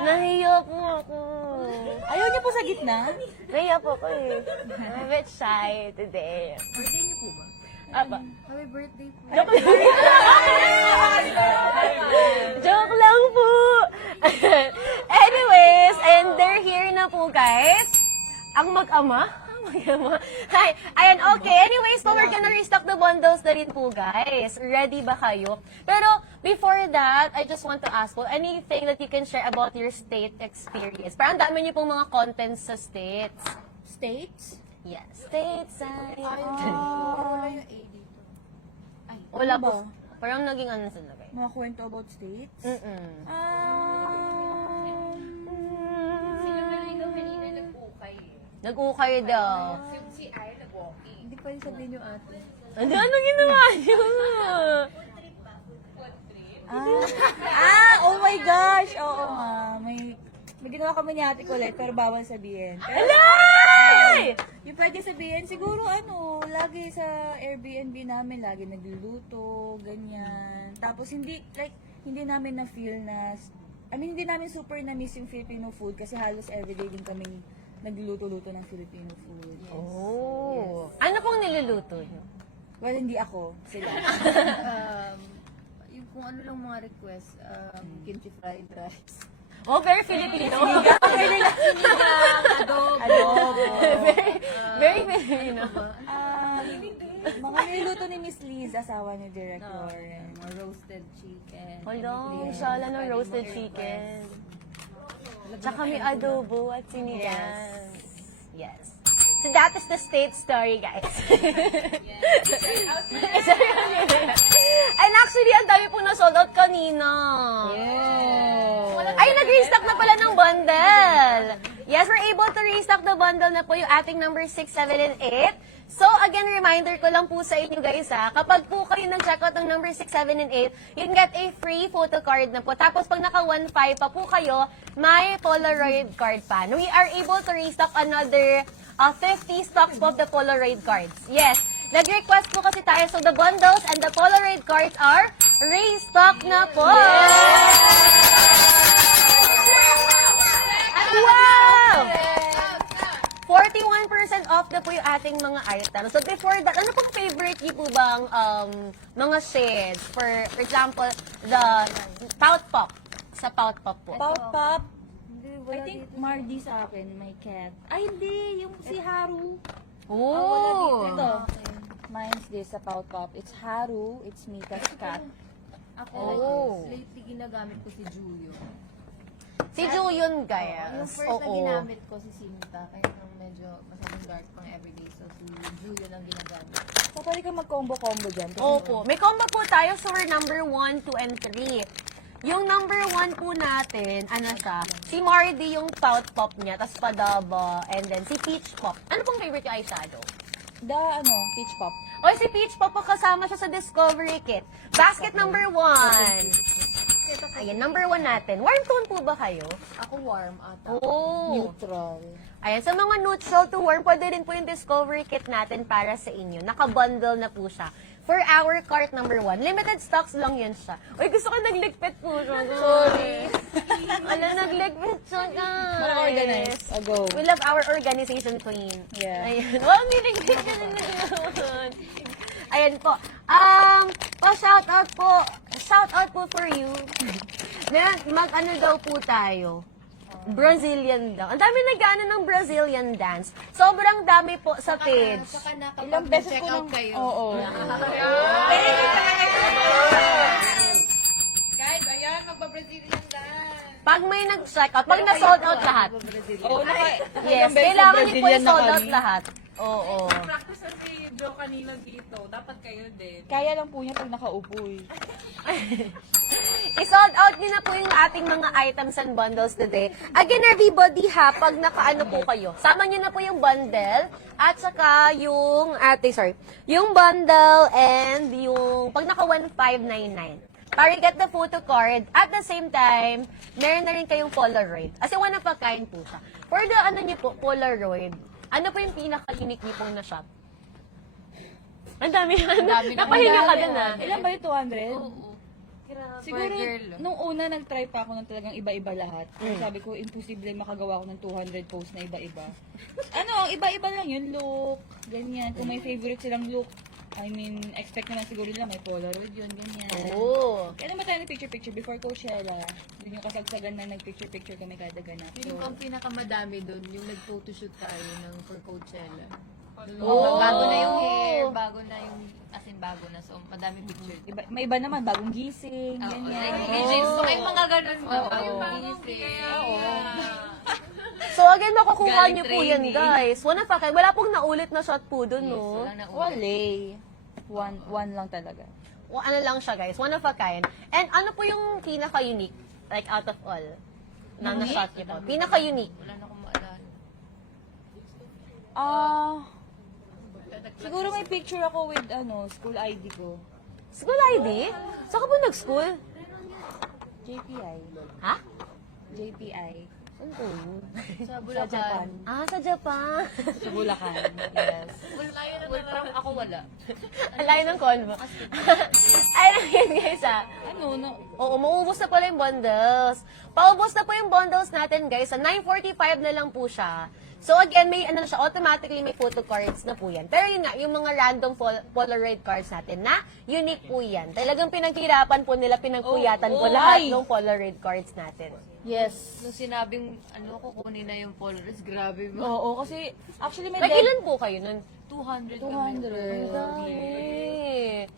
Nahiya po ako. Ayaw niyo po sa gitna? Nahiya po ako eh. I'm a bit shy today. Birthday niyo po ba? Aba. Happy birthday po. Joke lang po. Anyways, and they're here na po, guys. Ang mag-ama. Hi. Ayan, okay. Anyways, so we're gonna restock the bundles na rin po, guys. Ready ba kayo? Pero, before that, I just want to ask po, anything that you can share about your state experience? Parang dami niyo pong mga contents sa states. States? Yes. States. Wala yung A dito. Wala Ano ba? po. Parang naging ano sa lagay. Mga kwento about states? Sino naligaw kanina nag-ukay eh. Nag-ukay daw. Si Ay nag-walking. Hindi pwede sabihin yung ate. Ano ginawa niyo? Oh my gosh! Oo nga. May ginawa kami ni Ate Colette, pero bawal sabihin. Pero, Alay! yung pwede sabihin, siguro lagi sa Airbnb namin, lagi nagluluto, ganyan. Tapos hindi namin na-feel na, hindi namin super na-miss yung Filipino food kasi halos everyday din kami nagluluto-luto ng Filipino food. Oh. Ano pong niluluto niyo? Well, hindi ako, sila. Yung kung ano lang mga request, kimchi fried rice. Oh, very Filipino. Adobo. Very Filipino. Mga niluto ni Miss Liz, asawa ni Direk Lauren. Mga roasted chicken. Hello, sala ng roasted chicken. Tsaka may adobo at sinigang. Yes. So that is the state story, guys. And actually, ang dami pong na-sold out kanina. Ay, nag-restock na pala ng bundle. Yes, we're able to restock the bundle na po yung ating number 6, 7, and 8. So, again, reminder ko lang po sa inyo guys kapag po kayo nag-checkout ng number 6, 7, and 8, you can get a free photo card na po. Tapos, pag naka 1.5 pa po kayo, may Polaroid card pa. We are able to restock another 50 stocks po of the Polaroid cards. Yes, nag-request po kasi tayo. So, the bundles and the Polaroid cards are restock na po. Wow! 41% off na po yung ating mga items. So, before that, ano pong favorite niyo po bang mga shades? For example, the Pout Pop. Sa Pout Pop po. Pop. I think Mardi sa akin, my cat. Ay, hindi. Yung si Haru. Oh! Ito. Mine's this, sa Pout Pop. It's Haru. It's Mika's cat. Ako, Oh. lately ginagamit ko si Julio. Si Julian, Yung guys. first na ginamit ko si Sinta, kaya nung medyo masyadong dark pang everyday. So, si Julio lang ginagamit. So, pwede ka mag-combo-combo dyan. Kasi Opo. May combo po tayo. So, we're number 1, 2, and 3. Yung number 1 po natin, ano siya? Si Mardy yung Pout Pop niya, tas Padaba, and then si Peach Pop. Ano pong favorite yung eyeshadow? Peach Pop. O, si Peach Pop po kasama siya sa Discovery Kit. Basket number 1. Ayan, number 1 natin. Warm tone po ba kayo? Ako warm ata. Oo. Neutral. Ayan, sa mga neutral to warm, pwede rin po yung Discovery Kit natin para sa inyo. Naka-bundle na po siya. For our cart number 1. Limited stocks lang yan siya. Uy, gusto ko nagligpit po siya. Sorry. Ano, nagligpit siya, guys. Organize. Go. We love our organization queen. Yeah. Ayan. Wow, niligpit ka na naman. Ayan po. Pa-shoutout po. Shoutout po for you. Mag-ano daw po tayo. Brazilian daw. Ang dami nag-ano ng Brazilian dance. Sobrang dami po sa page. Saka na Ilang kapag beses check ko out nang... kayo. Oo. Guys, ayan, magpa-Brazilian dance. Pag may nag-check out, pag na-sold out lahat. Oo, Yes, kailangan niyo po i-sold out lahat. Oo. Practice ang si Joe kanina dito. Dapat kayo din. Kaya lang po niya pag nakaupo eh. I-sold out niyo na po yung ating mga items and bundles today. Again, everybody pag nakaano po kayo, sama niyo na po yung bundle at saka yung, yung bundle and yung, pag naka 1599. Para get the photo card, at the same time, meron na rin kayong Polaroid. Kasi one of a kind po siya. For the Polaroid, ano po yung pinaka-unique niyo pong na-shop? Ang dami. Napahinga ka dun ah. Ilan ba yung 200? Oo. Siguro, girl. nung una, nag-try pa ako ng talagang iba-iba lahat. Pero sabi ko, imposible makagawa ko ng 200 posts na iba-iba. Ang iba-iba lang yun, look, ganyan. Kung may favorite silang look, I mean, expect naman siguro nila may Polaroid yun, ganyan. Oo. Kaya naman tayo nag-picture-picture before Coachella. Doon yung kasagsagan na nag-picture-picture kami kada ganap. Feeling ko ang pinakamadami doon, yung nag-photoshoot tayo ng for Coachella. Oh. Bago na yung hair, bago na yung, as in bago na, so madami picture. May iba naman, bagong gising, Oo, ganyan. like, legit, so may mga ganun ba? Oo. So again, makukuha Galing niyo po yan, training. guys. Wala pong naulit na shot po dun, no? Walang naulit. Wale. One lang talaga. Ano lang siya, guys. One of a kind. And ano po yung pinaka-unique, like out of all, na na-shot niyo po? Pinaka-unique. Wala na akong maalala. Siguro may picture ako with, school ID ko. School ID? Saan ka po nag-school? JPI. Ha? JPI. Saan po? Sa Sa Bulacan. Japan. Ah, sa Japan. Sa Bulacan. Yes. Well, parang ako wala. Alayo ng convo. Ayun yun, guys, Oo, maubos na pala yung bundles. Paubos na po yung bundles natin, guys. Sa 9:45 na lang po siya. So again, may automatically may photo cards na po yan. Pero yun nga, yung mga random Polaroid cards natin na unique po yan. Talagang pinaghirapan po nila, pinagpuyatan po lahat ng Polaroid cards natin. Yes. Nung sinabing, kukunin na yung Polaroids, grabe mo. Oo, kasi actually may Like, ilan po kayo nun? 200 200. Dami.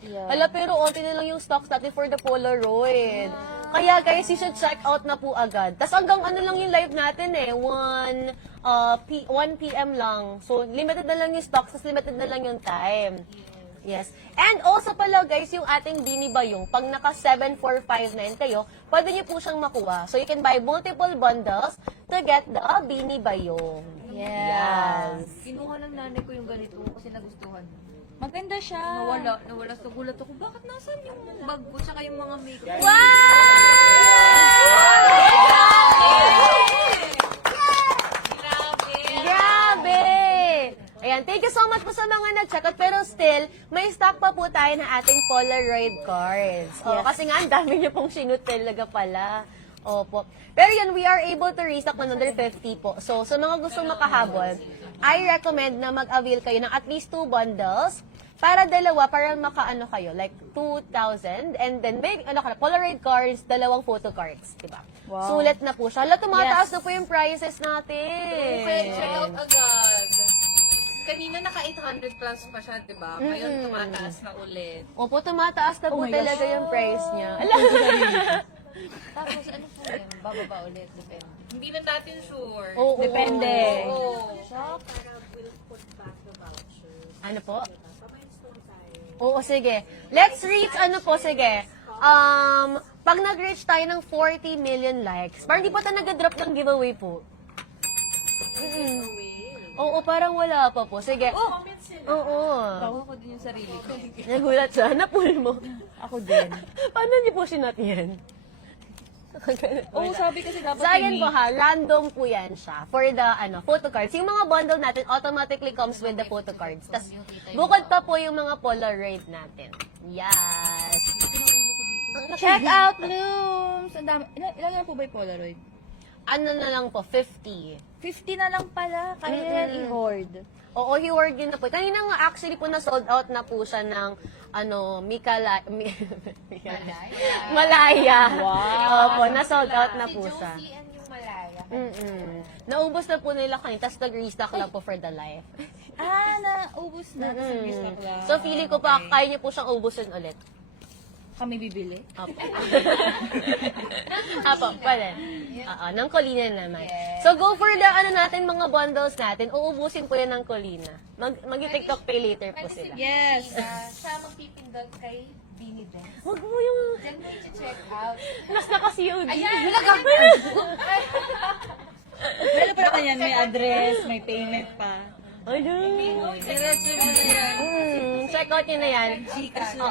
Yeah. Hala, pero onti na lang yung stocks natin for the Polaroid. Kaya guys, you should check out na po agad. Tapos hanggang lang yung live natin 1 p.m. lang. So, limited na lang yung stocks, tapos limited na lang yung time. Yes. And also pala guys, yung ating Bini Bayong, pag naka 7459 kayo, pwede niyo po siyang makuha. So, you can buy multiple bundles to get the Bini Bayong. Yes. Kinuha ng nanay ko yung ganito kasi nagustuhan. Maganda siya. Nawala sa gulat ako. Bakit nasan yung bag ko tsaka yung mga makeup? Grabe! Ayan, thank you so much po sa mga nag-check out. Pero still, may stock pa po tayo ng ating Polaroid cards. Oh, kasi nga, ang dami niyo pong sinut talaga pala. Opo. Pero yun, we are able to restock another 50 po. So, sa mga gustong makahabol, I recommend na mag-avail kayo ng at least 2 bundles para dalawa, para makaano kayo, like 2,000. And then, may Polaroid cards, 2 photo cards. Diba? Wow. Sulit na po siya. Hala, tumataas Yes. na po yung prices natin. Okay, check out agad. Kanina naka 800 plus pa siya, di ba? Ngayon tumataas na ulit. Opo, tumataas na po Oh my talaga gosh. yung price niya. Tapos ano po yun? Bababa ulit, depende. Hindi na natin sure. Oo. Depende. Oo. Ano po? Oo, sige. Let's reach, sige. Pag nag-reach tayo ng 40 million likes, parang di pa tayo nag-drop ng giveaway po. Oo, parang wala pa po. Sige. Oo. Tawa ko din yung sarili ko. Nagulat siya. Napul mo. Ako din. Paano niyo po sinat yan? Oo, sabi kasi dapat Sa akin unique. po ha, random po yan siya for the photo cards. Yung mga bundle natin automatically comes with the photo cards. Tas bukod pa po yung mga Polaroid natin. Yes. Check out Looms! Ang dami. Ilan na po ba yung Polaroid? Ano na lang po, 50. 50 na lang pala. Kaya na yan i-hoard. Oo, he-word yun na po. Kanina nga actually po na-sold out na po siya ng Malaya. Wow. Opo, na-sold out na po siya. and yung Malaya. Naubos na po nila kanina, tapos nag-restock lang po for the life. Naubos na. Tapos restock lang. So, feeling ko pa, kaya niyo po siyang ubusin ulit. Kami bibili. Opo. Apo, pwede. Oo, ng Colina naman. So, go for the, natin, mga bundles natin. Uubusin po yan ng Colina. Mag-TikTok pay later po sila. Yes! Siya magpipindot kay Bini Dance. Huwag mo yung, Diyan mo i-check out. nas naka-COD. Meron pa naman yan. May address, may payment pa. Ayun. Check out nyo na yan. Oo.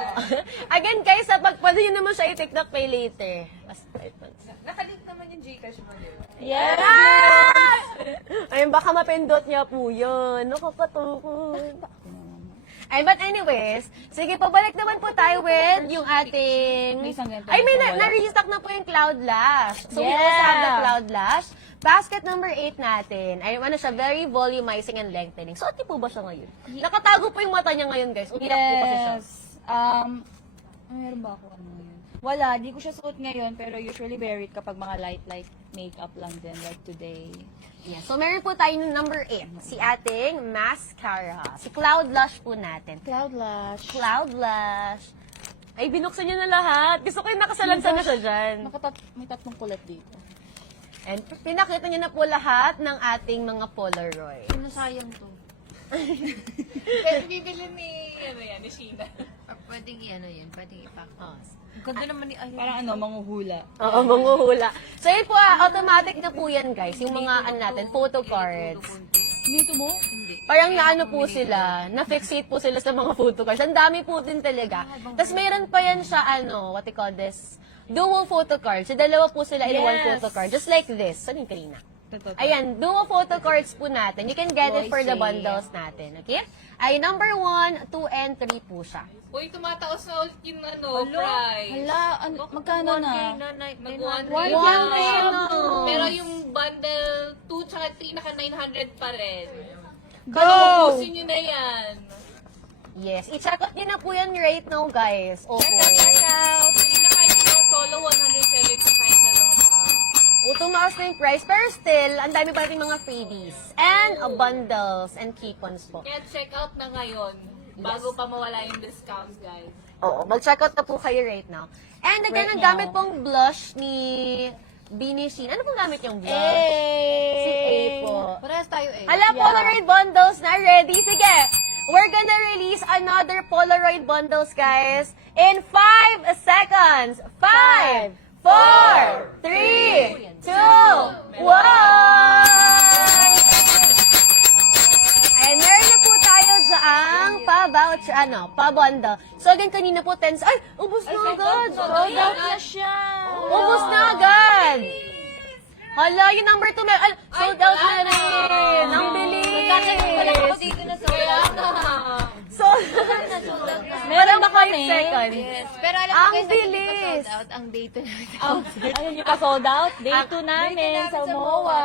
Again, guys, pwede nyo naman siya i-TikTok pay later. Nakalink naman yung Gcash mo yun. Yes! Ayun, baka mapindot niya po yun. Nakapatukod. Ay, but anyways, sige, pabalik naman po tayo with yung ating... May isang ganito Ay, may na wala. na-restock na po yung Cloud Lash. So, we Yeah. also have the Cloud Lash. Basket number 8 natin. Ay, ano siya, very volumizing and lengthening. So, po ba siya ngayon? Nakatago po yung mata niya ngayon, guys. Umiyak po kasi siya. Yes. Meron ba ako ano yun? Wala, di ko siya suot ngayon, pero usually wear it kapag mga light makeup lang din, like today. Yeah. So, meron po tayo ng number 8. Si ating mascara. Si Cloud Lash po natin. Cloud Lash. Cloud Lash. Ay, binuksan niya na lahat. Gusto ko yung nakasalansan na siya dyan. May tatlong kulay dito. And pinakita niya na po lahat ng ating mga Polaroid. Sinasayang to. Pero bibili ni Sheena. Or pwedeng i-ano yun, pwedeng ipack. Oh. Ang ganda naman ni Ayun. Parang manghuhula. Oo, manghuhula. So, yun po, automatic na po yan, guys. Yung mga, natin, photo cards. Dito mo? Hindi. Parang naano po sila, na-fixate po sila sa mga photo cards. Ang dami po din talaga. Tapos mayroon pa yan siya, what you call this? Dual photo cards. So, dalawa po sila in one Yes. photo card. Just like this. Saan yung kanina? Totoo. Ayan, dual photo cards po natin. You can get it for the Voice, bundles natin. Okay? Ay, number 1, 2, and 3 po siya. Uy, tumataos na ulit yung price. Hala, magkano na? Mag-1 One Wow! na. Pero yung bundle 2 tsaka 3 naka 900 pa rin. Go! Ubusin nyo na yan. Yes, i-check out nyo na po yan right now, guys. Opo. Hindi na kahit yung solo, 175 na lang siya. O, tumaas na yung price. Pero still, ang dami pa rin mga freebies. And bundles and coupons po. Kaya check out na ngayon. Bago pa mawala yung discounts, guys. Oo, mag-check out na po kayo right now. And again, Right ang now. gamit pong blush ni Bini Sheen. Ano pong gamit yung blush? Hey! Si A po. Parehas tayo eh. Hala, Yeah. Polaroid bundles na ready. Sige, we're gonna release another Polaroid bundles, guys, in 5 seconds. 5, 4, 3, 2, 1! Ay, meron na po tayo dyaang pa-voucher, pa-bundle. So, again, kanina po 10... Ay, ubus na agad! Sold out na siya. Ubus na agad! Hala, yung number 2, sold out na rin! Ang Wala ako bilis! dito na Kaya na. So, meron ba 5 seconds? Yes. Pero alam ko Ang guys, bilis. hindi pa sold out. Ang date na Ano, hindi pa sold out? Day 2 namin sa MOA.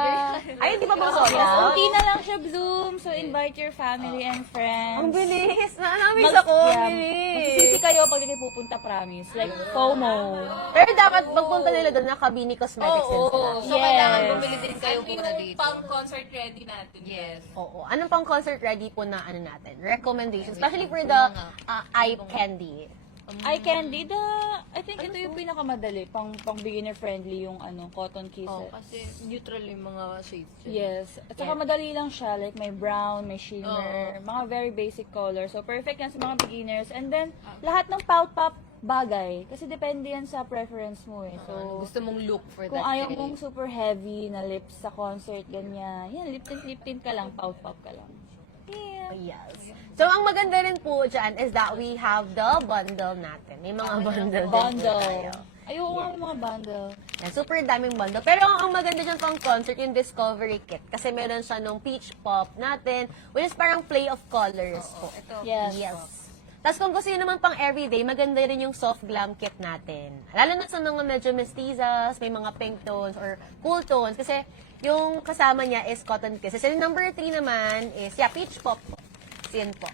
Ay, hindi pa ba sold out? Unti na lang siya, Bloom. So, invite your family and friends. Ang bilis! Nanamis ako, ang Magsisisi bilis! kayo pag hindi pupunta, promise. Like, FOMO. Pero dapat magpunta nila doon na Kabini Cosmetics din sila. So, Yes. kailangan bumili din kayo At muna yung dito. pang concert ready natin. Yes. Oo. Anong pang concert ready po na natin? Recommendations. Especially for the eye candy. Eye candy, I think ito yung pinakamadali. Pang beginner friendly yung cotton kisses. Oh, kasi neutral yung mga shades. dyan. Yes. At saka madali lang siya. Like, may brown, may shimmer, mga very basic color. So, perfect yan sa mga beginners. And then, lahat ng pout-pop bagay. Kasi depende yan sa preference mo eh. So, Gusto mong look for kung that ayaw day. mong super heavy na lips sa concert, ganyan. Yan, lip tint ka lang, pout-pop ka lang. Yeah. Yes. So, ang maganda rin po dyan is that we have the bundle natin. May mga bundle din po Bundle. tayo. Ayoko nga ng mga bundle. Yan, super daming bundle. Pero ang maganda dyan pang concert, yung Discovery Kit. Kasi meron siya nung Peach Pop natin, which is parang play of colors po. Yes. Yes. Tapos kung gusto nyo naman pang everyday, maganda rin yung soft glam kit natin. Lalo na sa mga medyo mestizas, may mga pink tones or cool tones. Kasi yung kasama niya is cotton kisses. And number 3 naman is, Peach Pop po. Yan po.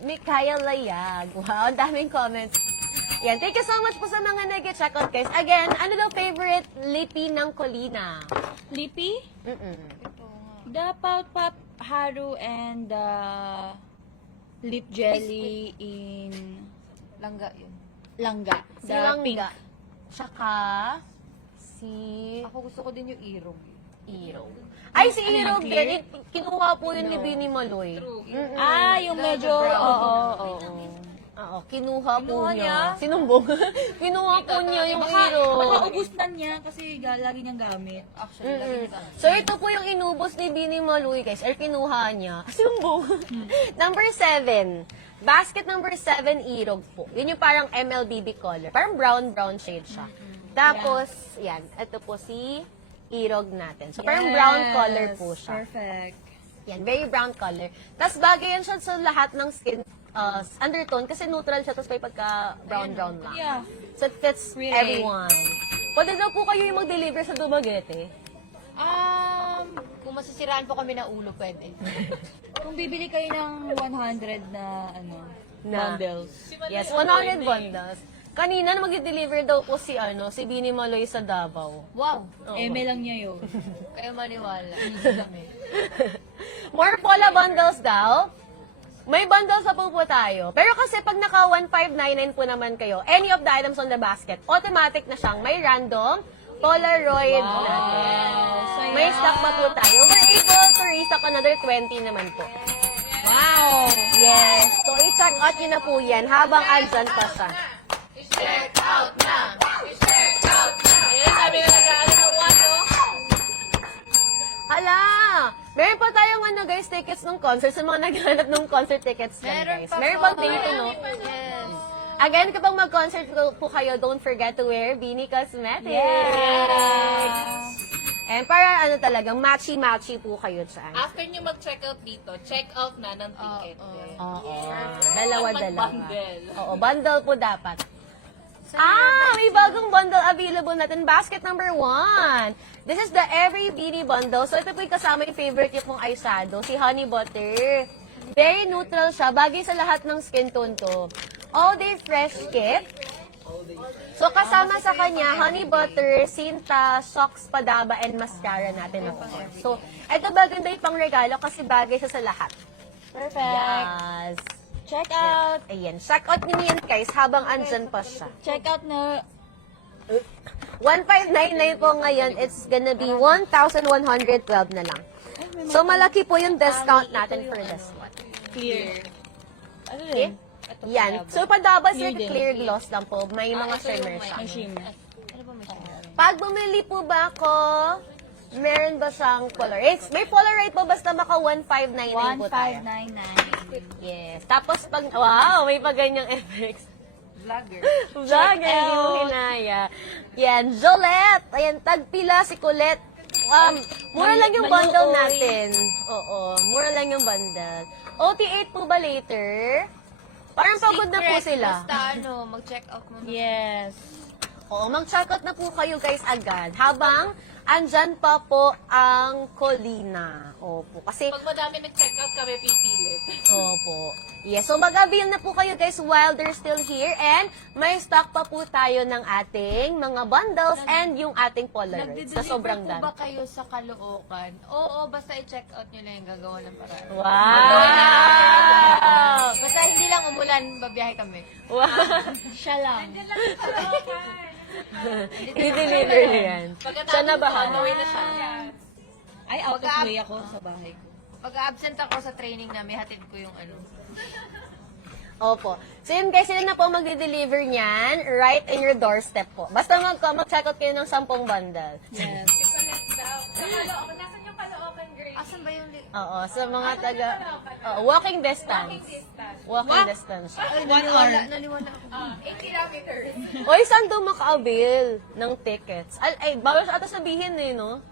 Mikaya Layag. Wow, ang daming comments. Yan, thank you so much po sa mga nag-check out, guys. Again, ano daw favorite lippy ng Colina? Lippy? Mm-mm. The Pout-Pop Haru and the lip jelly in Langga yun. Langga. Si The pink. Langga. Tsaka, si Ako gusto ko din yung irog. Irog. Ay, si Ano Irog yung clear? din. Kinuha po yun ni Bini Maloy. Yung medyo, oo. Oo, kinuha po Kinuha niya. niya? Sinumbong. Kinuha po niya yung Irog. Makaubos na niya kasi lagi niyang gamit. Actually, lagi nila. So, ito po yung inubos ni Bini Maloy, guys. Or kinuha niya. Sinumbong. Number 7. Basket number 7, Irog po. Yun yung parang MLBB color. Parang brown shade siya. Tapos, yan. Ito po si Irog natin. So, parang brown color po siya. Perfect. Yan, very brown color. Tapos bagay yan siya sa lahat ng skin undertone kasi neutral siya, tapos may pagka-brown lang. Yeah. So it fits Really? everyone. Pwede daw po kayo yung mag-deliver sa Dumaguete. Kung masisiraan po kami ng ulo, pwede. Kung bibili kayo ng 100 na bundles. Yes, 100 bundles. Kanina na mag-deliver daw po si Bini Maloy sa Davao. Wow! Eme lang niya yun. Kayo maniwala. Easy kami. More Pola bundles daw. May bundles na po tayo. Pero kasi pag naka 1599 po naman kayo, any of the items on the basket, automatic na siyang may random Polaroid natin. May stock pa po tayo. We're able to restock another 20 naman po. Wow! Yes. So, i-check out nyo na po yan habang andyan pa siya. I-check out na! I-check out na! Ayan, sabi na nag-aaral ng wato. Hala! Meron pa tayong guys, tickets ng concert sa mga naghanap ng concert tickets dyan, guys. Meron pa dito, no? Yes. Again, kapag mag-concert po kayo, don't forget to wear Bini Cosmetics. And para talagang matchy-matchy po kayo dyan. After nyo mag-check out dito, check out na ng ticket. Oo. Dalawa-dalawa. Mag-bundle. Oo, bundle po dapat. May bagong bundle available natin. Basket number 1. This is the Every Bini bundle. So, ito po yung kasama yung favorite yung pong eyeshadow, si Honey Butter. Very neutral siya. Bagay sa lahat ng skin tone to. All Day Fresh Kit. So, kasama sa kanya, honey butter, sinta, socks, padaba, and mascara natin. So, ito baganda yung pang regalo kasi bagay siya sa lahat. Perfect. Yes. Check out. Ayan. Check out nyo yan, guys, habang andyan pa siya. Check out na 1599 po ngayon, it's gonna be 1,112 na lang. So, malaki po yung discount natin for this one. clear. Ano Okay? yun? Yan. So, padaba Clear like din. clear gloss lang po. May mga shimmer siya. May shimmer. Ano ba may shimmer? Pag bumili po ba ako, meron ba siyang Polaroid? May Polaroid po basta maka 1599 po tayo. 1599. Yes. Tapos pag, wow, may pa ganyang effects. Vlogger. Vlog, hindi mo hinaya. Yan, Jolette. Ayan, tagpila si Colette. Mura lang yung bundle natin. Oo, mura lang yung bundle. OT8 po ba later? Parang pagod na po sila. Basta mag-check out mo. Yes. Oo, mag-check out na po kayo guys agad. Habang andyan pa po ang Colina. Opo, kasi Pag madami nag-check out, kami pipilit. opo. Yes, so mag-avail na po kayo guys while they're still here and may stock pa po tayo ng ating mga bundles and yung ating Polaroids sa sobrang Nagdi-deliver po ba dami. kayo sa Caloocan? Oo, basta i-check out nyo lang yung gagawa ng paraan. Wow! Basta hindi lang umulan, babiyahe kami. Wow! Siya lang. I-deliver niyo yan. Siya na bahala. Gawin na siya. Ay, out of way ako sa bahay ko. Pag absent ako sa training namin, hatid ko yung Opo. So yun guys, sila na po mag-deliver niyan right in your doorstep po. Basta mag-check out kayo ng 10 bundle. Yes. Asan ba yung... Oo, sa mga taga... walking distance. Walking distance. Naliwala ako. Oy, saan daw maka-avail ng tickets? Ay, bawal siya ata sabihin no?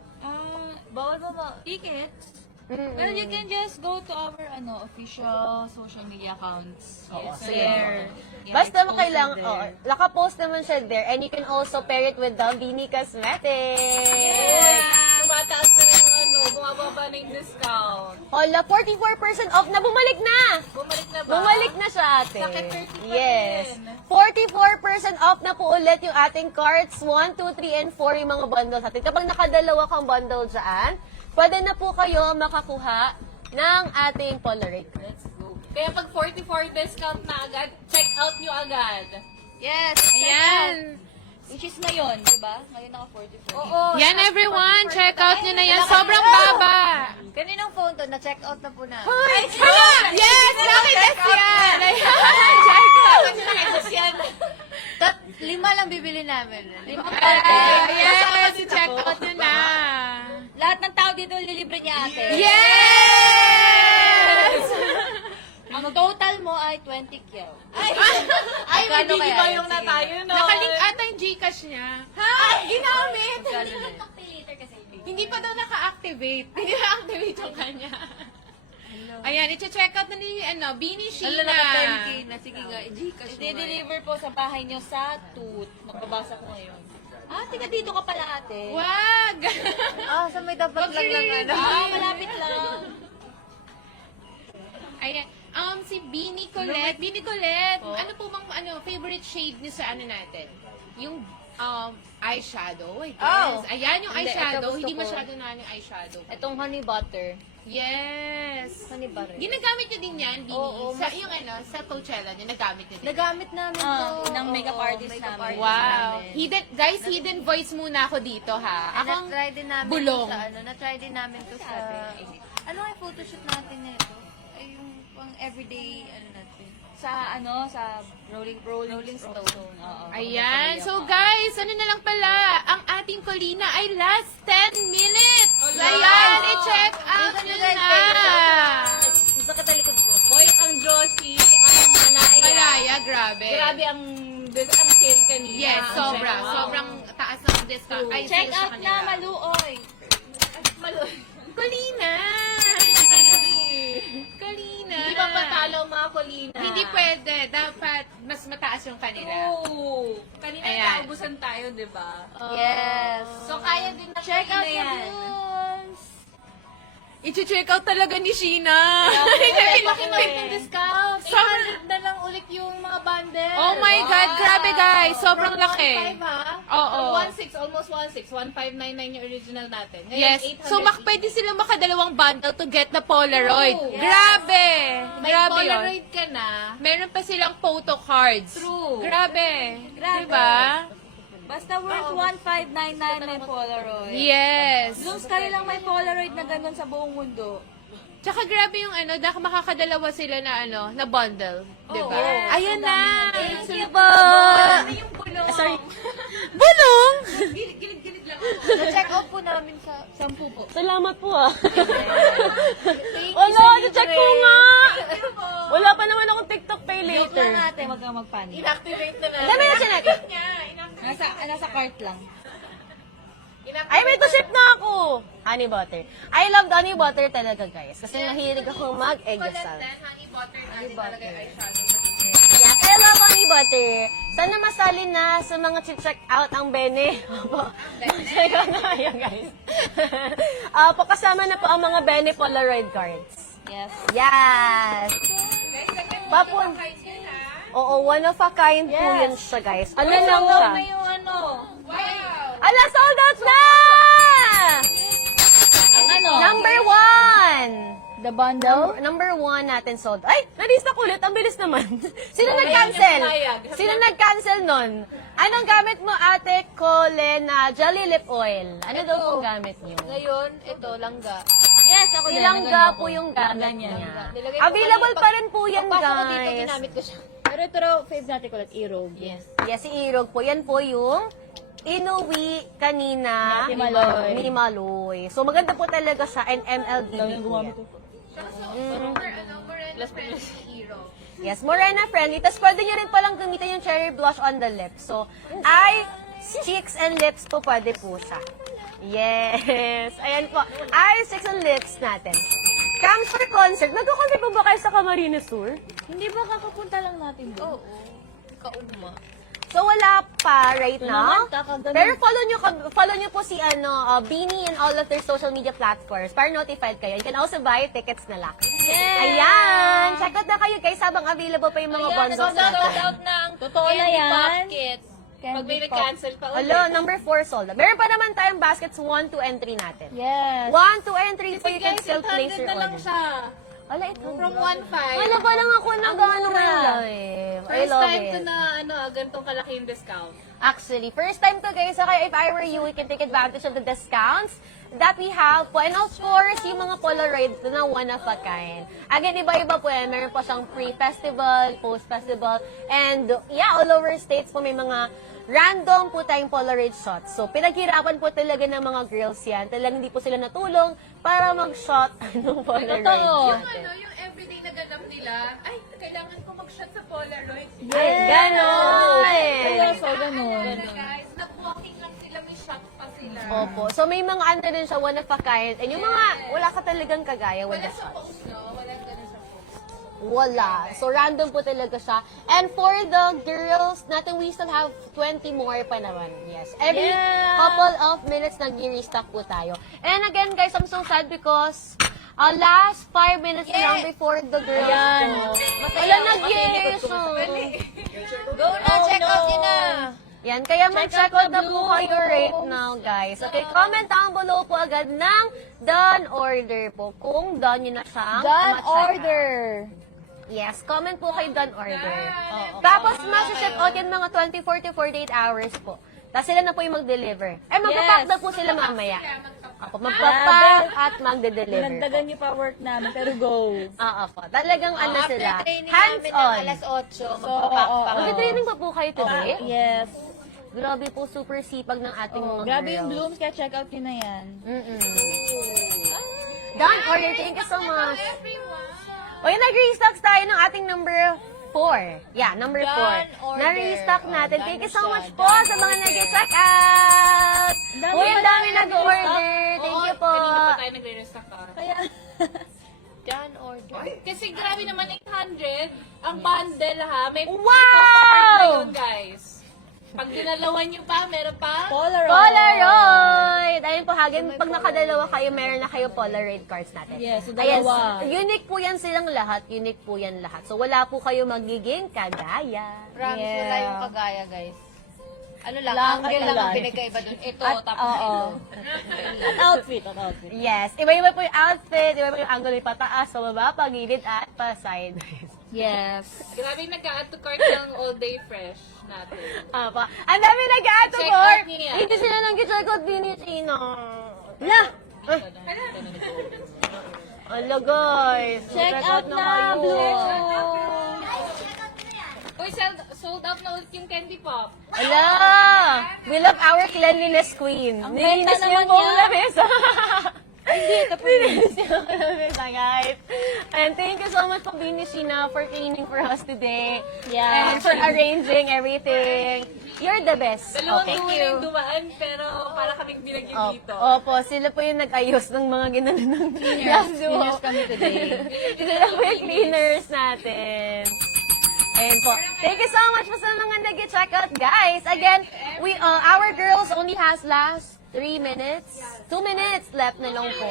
Bawal ba tickets? Well, you can just go to our official social media accounts. Yes, so there. Basta it's makailang, posted there. nakapost naman siya there and you can also pair it with the Bini Cosmetics. Tumataas na yung bumababa na yung discount. Hola, 44% off na, bumalik na! Bumalik na ba? Bumalik na siya, ate. Bakit 30 pa Yes. rin? 44% off na po ulit yung ating cards. 1, 2, 3, and 4 yung mga bundles natin. Kapag nakadalawa kang bundle dyan, pwede na po kayo makakuha ng ating Polaroid. Let's go. Kaya pag 44 discount na agad, check out nyo agad. Yes! Ayan! Which is ngayon, di ba? Ngayon naka-44. Oo. Yan everyone, check out nyo na yan. Sobrang baba. Kaninang phone to? Na-check out na po na. Yes! Lucky test yan! Ayan, check out. 5 lang bibili namin. 5 Yes! Check out nyo na. Lahat ng tao dito lilibre niya ate. Yes! Ang total mo ay 20 kilo. Ay, Magkano hindi kaya ba yun? yung na Sige. tayo, no? Nakalink ata yung Gcash niya. Ha? Ginamit! Magkano na? Hindi pa daw naka-activate. Hindi na-activate yung kanya. Ayan, i-check out na ni, Bini Sheena. Ala, naka 10K na. Sige nga, i-Gcash mo. I-deliver po sa bahay niyo sa Tooth. Magbabasa ko ngayon. Tiga dito ka pala ate. Wag! Sa may dapat lang ng ano. Malapit lang. Ayan. Si Bini Colette. Bini Colette, ano po bang favorite shade niyo sa ano natin? Yung eyeshadow. Wait, yes. Ayan yung Hindi, eyeshadow. ito gusto Hindi ko. masyado na yung eyeshadow. Itong honey butter. Yes. Honey butter. Ginagamit niyo din yan, Bini? Oo, sa yung sa Coachella niyo, nagamit niyo din. Nagamit namin to. Ng makeup artist namin. Wow. Hidden voice muna ako dito, ha? Akong Na-try din namin bulong. to sa na-try din namin to sa ano ay photoshoot natin nito? Ay yung pang everyday natin. Sa Rolling Stone. Oo. Ayan. So, guys, ano na lang pala, ang ating Colina ay last 10 minutes. Ayan, i-check out nyo na. Isa ka talikod ko. Boy, ang Josie, ang Malaya. Malaya, grabe. Grabe ang sale kanina. Yes, sobra. Sobrang taas ng discount. Ay, Check sale sa out kanila. na, Maluoy. Colina! Colina! Hindi ba patalo ang mga Colina? Hindi pwede. Dapat mas mataas yung kanila. Oo. Kanina Ayan. naubusan tayo, di ba? Yes. So, kaya din na Check out Colina sa yan. Blooms. I-check out talaga ni Sheena. Laki ng discount. Sobrang- 800 na lang ulit yung mga bundle. Oh my God, grabe guys. Sobrang laki. 1.5 ha? Oo. 1.6, almost 1.6. 1.599 yung original natin. Ngayon, Yes. 800 So, pwede silang makadalawang bundle to get the Polaroid. True. Yes. Grabe. May Grabe yun. Polaroid ka na. Meron pa silang photo cards. True. Grabe. Grabe. Diba? Basta worth 1,599 may Polaroid. Yes. Blooms, kayo lang may Polaroid na ganun sa buong mundo. Tsaka grabe yung makakadalawa sila na na bundle. Diba? yes. Ayan na. Thank you po. Yung bulong. Sorry. Bulong! Gilid-gilid lang. Na-check out po namin sa 10 po. Salamat po Wala, check ko nga. Wala pa naman akong TikTok pay Joke later. lang natin, wag kang magpanik. Inactivate na natin. Dami na siya Nasa cart lang. Ay, may to-ship na ako. Honey butter. I love honey butter talaga, guys. Kasi mahilig akong mag-eggasal. Honey butter natin talaga yung eyeshadow. Yes, I love honey butter. Sana masali na sa mga check out ang Bene. Check out na kayo, guys. Pakasama na po ang mga Bene Polaroid cards. Yes. Yes! Papun. Oo, one of a kind po yun siya, guys. Ano lang siya? na yung ano. Ala, sold out na! Ang ano? Number one! The bundle? Number one natin sold. Ay, na-restock ulit. Ang bilis naman. Sino nag-cancel? Sino nag-cancel nun? Anong gamit mo, ate Colena? Jelly lip oil. Ano daw pong gamit niyo? ngayon, ito langga. Yes, ako din. Silangga po yung gamit niya. Available pa rin po yan, Pasok ko dito, guys. ginamit ko siya. Pero ito raw, fave natin ulit, E-Rogue. Yes. Yes, si Irog po. Yan po yung inuwi kanina Ni Maloy. ni Maloy. So, maganda po talaga siya and MLB. Yes, morena friendly. Tapos pwede nyo rin palang gamitin yung cherry blush on the lips. So, eye, cheeks, and lips po pwede po siya. Yes. Ayan po. Eye, cheeks, and lips natin. Comes for concert. Nagkakonti pa ba kayo sa Camarines Sur? Hindi ba kakapunta lang natin doon? Oo. Kaugma. So, wala pa right now. naman, kakaganon. Pero follow nyo po si Beanie and all of their social media platforms para notified kayo. You can also buy tickets na lang. Yes! Ayan! Check out na kayo guys habang available pa yung mga bundles Sold natin. out na ang Totoo na candy yan. pop kits. Pag may nag-cancel pa ulit. Hello, number 4 sold out. Meron pa naman tayong baskets 1, 2, and 3 natin. Yes. 1, 2, and 3 so you can Guys, still place 800 your na lang order. siya. Wala, ito. From 1.5. Wala pa lang ako ng gaano live. I First love time it. ko na ganitong kalaki yung discount. Actually, first time to guys. Kaya if I were you, we can take advantage of the discounts that we have po. And of course, yung mga Polaroid na one of a kind. Again, iba-iba po yan. Meron po siyang pre-festival, post-festival, and yeah, all over states po may mga random po tayong Polaroid shots. So, pinaghirapan po talaga ng mga girls yan. Talagang hindi po sila natulong para mag-shot ng Polaroid. Totoo. Yung everyday na ganap nila, ay, kailangan ko mag-shot sa Polaroid. Ay, ganon! Seryoso, ganun. Guys, nag-walking lang sila, may shot pa Opo. So may mga ano din siya, one of a kind. And yung mga, wala ka talagang kagaya with the shots. Wala. So, random po talaga siya. And for the girls natin, we still have 20 more pa naman. Yes. Every couple of minutes nag-restock po tayo. And again, guys, I'm so sad because last 5 minutes na lang before the girls po. Wala nag-yes. Go na, check out yun na. Yan, kaya mag-check out na po kayo right now, guys. Okay, comment down below po agad ng done order po. Kung done nyo na siyang Done ma-check out. order. Yes, comment po kayo done order. Tapos, masaship out yan mga 24 to 48 hours po. Tapos sila na po yung mag-deliver. Ay, magpapack na po sila mamaya. Ako, magpapack at magde-deliver. Nagdagan niyo pa work namin, pero go. Oo po. Talagang ano sila. Training namin ng Hands-on. alas 8. Mag-training pa po kayo today? Yes. Grabe po, super sipag ng ating mga Grabe girls. yung blooms, kaya check out yun na yan. Done order. Thank you so much. O yun, nag-restocks tayo ng ating number 4. Yeah, number 4. Done order. Na-restock natin. Oh, Thank you done so siya, much po done. sa mga nag-check out. Uy, ang dami nag-order. Thank you po. Kanina pa tayo nagre-restock Kaya, Done order. Kasi grabe naman, 800. Ang bundle ha. May Wow! ngayon, guys. Pag dinalawan nyo pa, meron pa. Polaroid. Polaroid! Ayun po, Hagen, pag nakadalawa kayo, meron na kayo Polaroid cards natin. Yes, so Ayan, dalawa. unique po yan silang lahat. Unique po yan lahat. So, wala po kayo magiging kagaya. Promise, wala yung kagaya, guys. Ano lang, Lang angle lang ang lang. pinagkaiba dun. Ito, At, tapos oo. ito. At outfit, at outfit. Yes. Iba-iba po yung outfit, iba-iba yung angle yung pataas, pababa, pagilid, at pa-sideways. Yes. Grabe nag-add to cart ng all day fresh natin. Apa. Ang dami nag-ato Check for. out niya. Hindi sila nag-check out din ni Chino. Na! Hello guys. Check out na, kayo. Bloom! Uy, sold out na ulit yung candy pop. Ala! We love our cleanliness queen. Ang Nilinis ganda niyo naman po niya. ang lamesa. Hindi, ito po. Nilinis niyo ang lamesa, guys. And thank you so much po, Binishina, for cleaning for us today. Yeah. And for arranging everything. You're the best. Dalawang Okay. dulo na yung dumaan, pero para kaming binagyan dito. Opo, sila po yung nag-ayos ng mga ginano ng cleaners. Cleaners kami today. Sila po yung cleaners natin. Ayun po. Thank you so much po sa mga nag-check out, guys. Again, our girls only has last 3 minutes. 2 minutes left na lang po.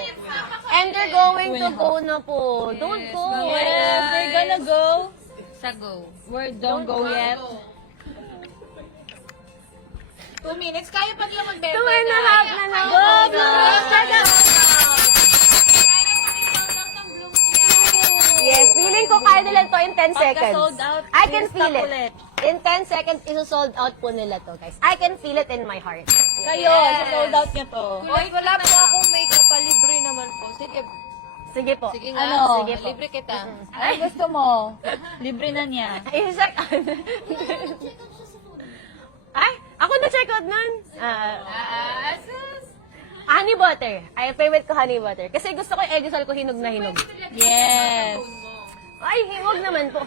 And they're going to go na po. Don't go. Yes, we're gonna go. Sa go. We don't go yet. 2 minutes, kaya pa nila 2 magbenta. and a half na lang. Go, po, Bloom! guys. Check out. Yes, feeling ko kaya nila to in 10 seconds. sold out, I can restock feel it. ulit. In 10 seconds, iso-sold out po nila to, guys. I can feel it in my heart. Kayo, sold out niya to. Oy, wala po akong makeup pa. Libre naman po. Sige, Sige po. sige nga. Ano? Sige po. Libre kita. Ano gusto mo? Libre na niya. Isaac, ay, ako na-check out nun. Honey butter. Ay, favorite ko honey butter. Kasi gusto ko yung Eggosol ko hinog na hinog. Yes. Ay, huwag naman po.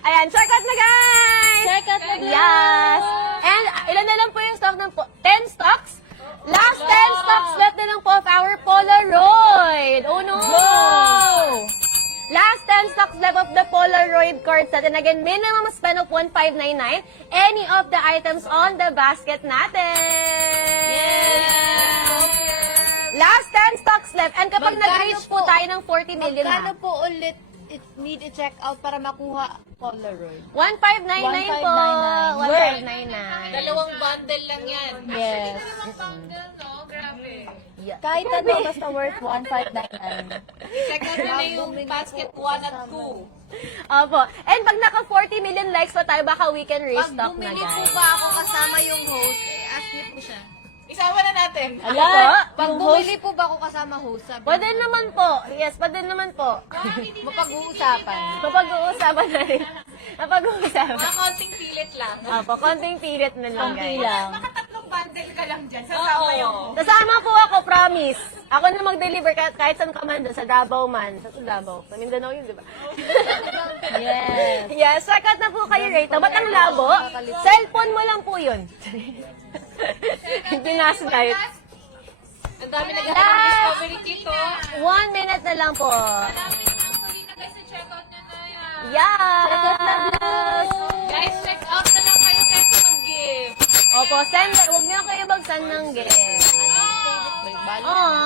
Ayan, check out na guys! Check out na, Bloom! Yes! And ilan na lang po yung stock ng 10 stocks? Last 10 stocks left na lang po of our Polaroid! Oh no! Go! Last 10 stocks left of the Polaroid cards natin. Again, minimum spend of 1,599. Any of the items on the basket natin. Last 10 stocks left. And kapag Magkano nag-reach po po? tayo ng 40 million Magkano na, po ulit it need i-check out para makuha Polaroid? 1,599 po. 1,599. Dalawang bundle lang yan. Yes. Bundle, no? Grabe. Yeah. Kahit ano, basta worth 1,599. Check out na yung basket 1 at 2. Opo. And pag naka 40 million likes pa tayo, baka we can Pag restock na bumili po guys. ba ako kasama yung host, ask niyo po siya. Isama na natin. Ala! Pag Yung bumili po ba ako kasama host, sabi Pwede naman po. Yes, pwede naman po. mapag-uusapan. Mapag-uusapan na rin. Mapag-uusapan. Mga konting pilit lang. Opo, konting pilit na lang Konti guys. lang. Tatlong bundle ka lang dyan. Sasama yung... Kasama po ako, promise. Ako na mag-deliver kahit saan ka man doon, sa Davao man. Sa Davao. Sa Mindanao yun, di ba? Yes. Yes, check out na po kayo rate. Ba't ang labo? Cellphone mo lang po yun. Pinaslight. Ang dami naghahanap ng strawberry cake, oh. 1 minute na lang po. Malapit na tuloy na guys sa checkout nyo na yan. Yes! Guys, check out na lang kayo kasi mag-gift. Opo, send. Huwag niyo kayo mag-send ng gift. Anong favorite balik balik? Oh,